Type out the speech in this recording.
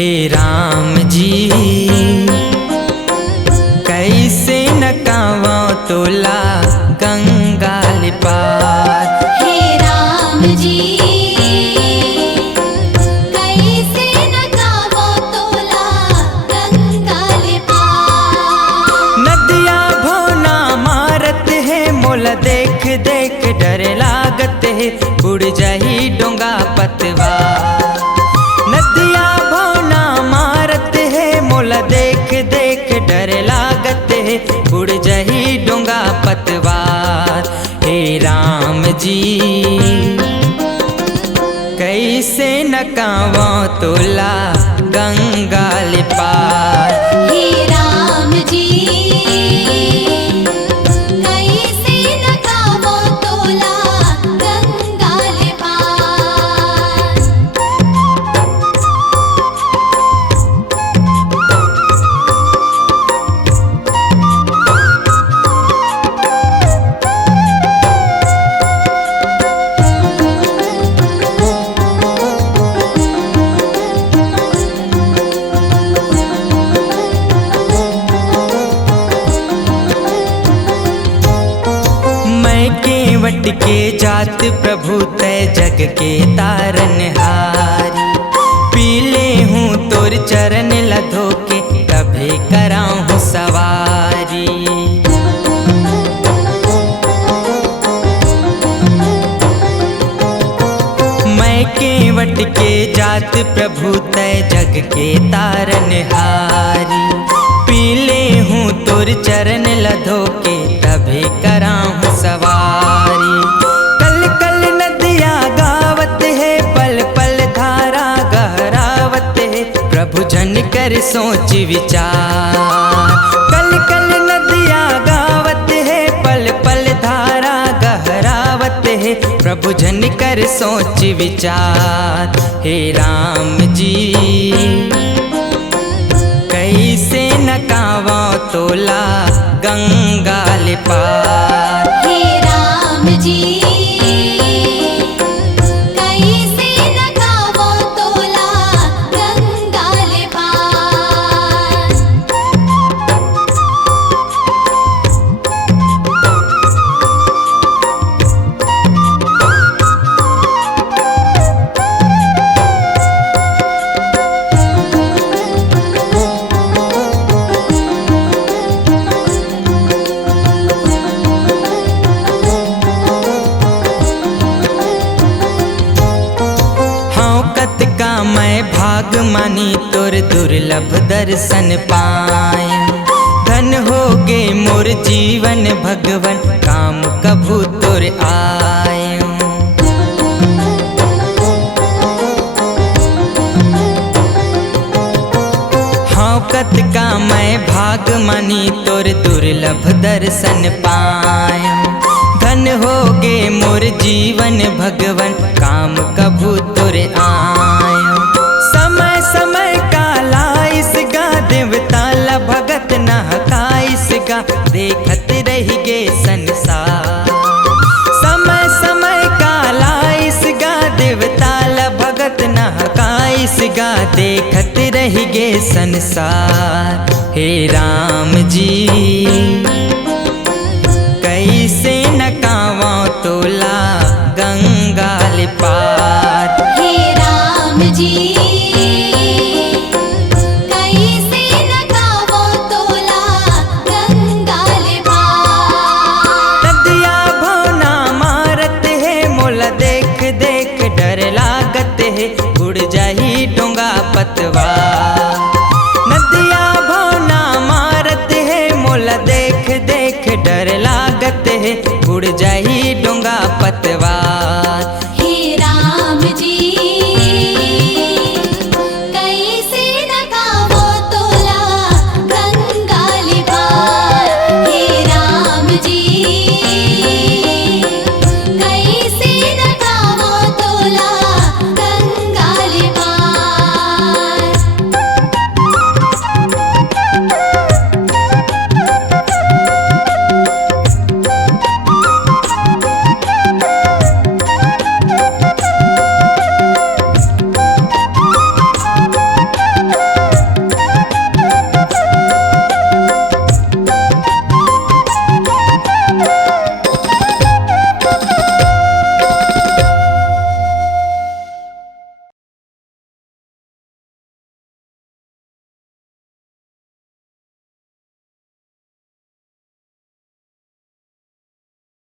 हे राम जी कैसे न कावा तोला गंगाल पार। हे राम जी कैसे न गावो तोला गंगाल पार। नदिया भोना मारत है मोला देख देख डर लागत है उड़ जाही डोंगा पतवा। नदिया भोना मारत है मोला देख देख डर लागत है उड़ जाही डोंगा पतवार। हे राम जी कैसे न कावा तोला गंगाल पार। हे राम जी कैसे न गावो तोला गंगाल पार। केवट के जात प्रभु तय जग के तारनहारी। पीले हूँ तोर चरण लधो के कभे कराऊँ सवारी। मैं केवट के जात प्रभु तय जग के तारनहारी। पीले हूँ तोर चरण लधो के तभे कराऊँ सवारी। कल कल नदिया गावत है पल पल धारा गहरावत है प्रभु जन कर सोच विचार। कल कल नदिया गावत है पल पल धारा गहरावत है प्रभु जन कर सोच विचार। हे राम जी कैसे न कावा तोला गंगाल पार। हे राम जी कैसे न गावो तोला गंगाल पार। का मैं भाग मानी तोर दुर्लभ दर्शन पाए। धन हो गे मोर जीवन भगवन काम कभू तोर आए। हौकत का मैं भाग मानी तोर दुर्लभ दर्शन पाए। धन हो गे मोर जीवन भगवन काम कभू तोर आय। समय समय काला इसगा देवता ला भगत नहकाइस गा देखत रही गे संसार। समय समय काला इसगा देवता ला भगत नहकाइस गा देखत रही गे संसार। हे राम जी कैसे न कावा तोला गंगाल पार। हे राम जी कैसे न गावो तोला गंगाल पार। नदिया भोना मारत है मोला देख देख डर लागत है